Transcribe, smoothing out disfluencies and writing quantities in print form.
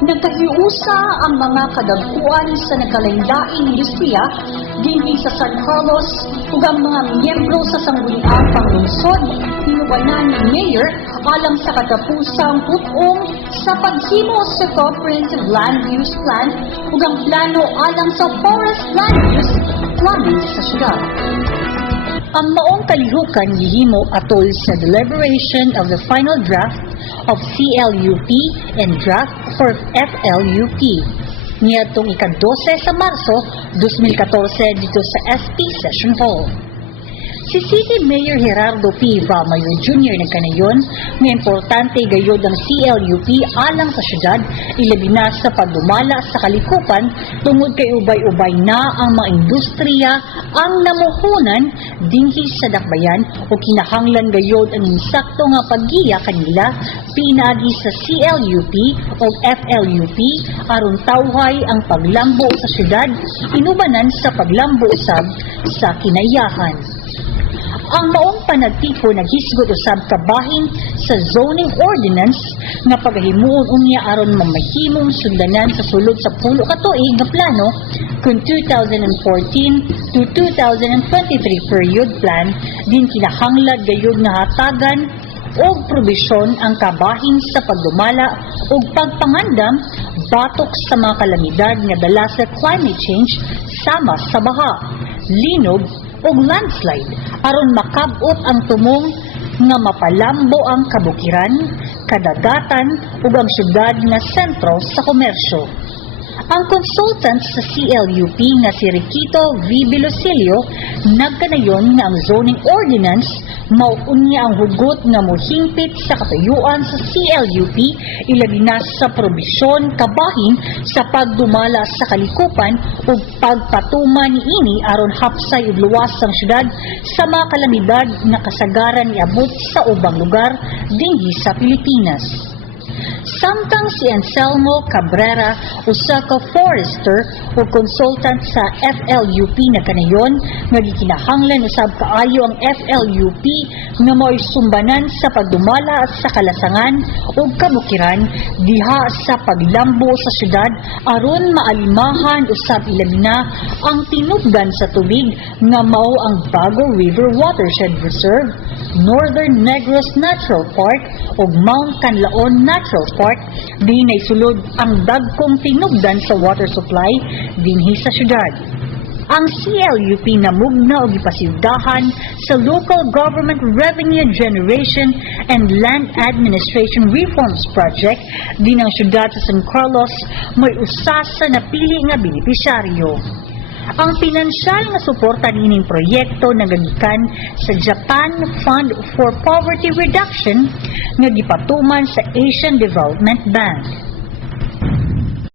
Nagkahiusa ang mga kadagkuan sa nagkalain-laing industriya dinhi sa San Carlos ug ang mga miyembro sa sangguniang panglungsod hinubanan ni Mayor alang sa katapusang put-ong sa paghimo sa Comprehensive Land Use Plan ug ang plano alang sa Forest Land Use Planning sa syudad. Ang maong kalihukan gihimo atol sa deliberation of the final draft of CLUP and draft for FLUP niadtong ika-12 sa Marso 2014 dito sa SP Session Hall. Si City Mayor Gerardo P. Valmayor Jr. nagkanayon nga importante gayod ang CLUP alang sa syudad ilabi na sa pagdumala sa kalikupan tungod kay ubay-ubay na ang mga industriya ang namuhunan dinhi sa dakbayan o kinahanglan gayod ang insakto nga paggiya kanila pinagi sa CLUP o FLUP aron tawhay ang paglambo sa syudad inubanan sa paglambo usab sa kinayahan. Ang maong panagtipon naghisgot usab kabahin sa zoning ordinance nga pagahimuon unya aron mamahimong sundanan sa sulod sa 10 ka tuig nga plano kung 2014 to 2023 period plan din kinahanglan gayud nga hatagan og probisyon ang kabahin sa pagdumala ug pagpangandam batok sa mga kalamidad nga dala sa climate change sama sa baha, linog ug landslide aron makab-ot ang tumong nga mapalambo ang kabukiran, kadagatan ug ang syudad nga sentro sa komersyo. Ang consultant sa CLUP nga si Riquito V. Bilosilio nagkanayon nga ang zoning ordinance mauunya ang hugot nga mohingpit sa katayuan sa CLUP ilabi na sa probisyon kabahin sa pagdumala sa kalikupan ug pagpatuman niini aron hapsay ug luwas ang syudad sa mga kalamidad nga kasagaran niabot sa ubang lugar dinhi sa Pilipinas. Samtang si Anselmo Cabrera usa ka forester o consultant sa FLUP na kanayon nga gikinahanglan usab kaayo ang FLUP nga mo'y sumbanan sa pagdumala at sa kalasangan ug kabukiran diha sa paglambo sa syudad aron maalimahan usab ilabi na ang tinubdan sa tubig nga mao ang Bago River Watershed Reserve, Northern Negros Natural Park ug Mount Canlaon Natural Park dinay sulod ang dagkong tinubdan sa water supply dinhi sa syudad. Ang CLUP namugna og ipasiugdahan sa Local Government Revenue Generation and Land Administration Reforms Project din ang syudad sa San Carlos may usa sa napili nga benepisyaryo. Ang pinansyal nga suporta nining proyekto nagagikan sa Japan Fund for Poverty Reduction nga gipatuman sa Asian Development Bank.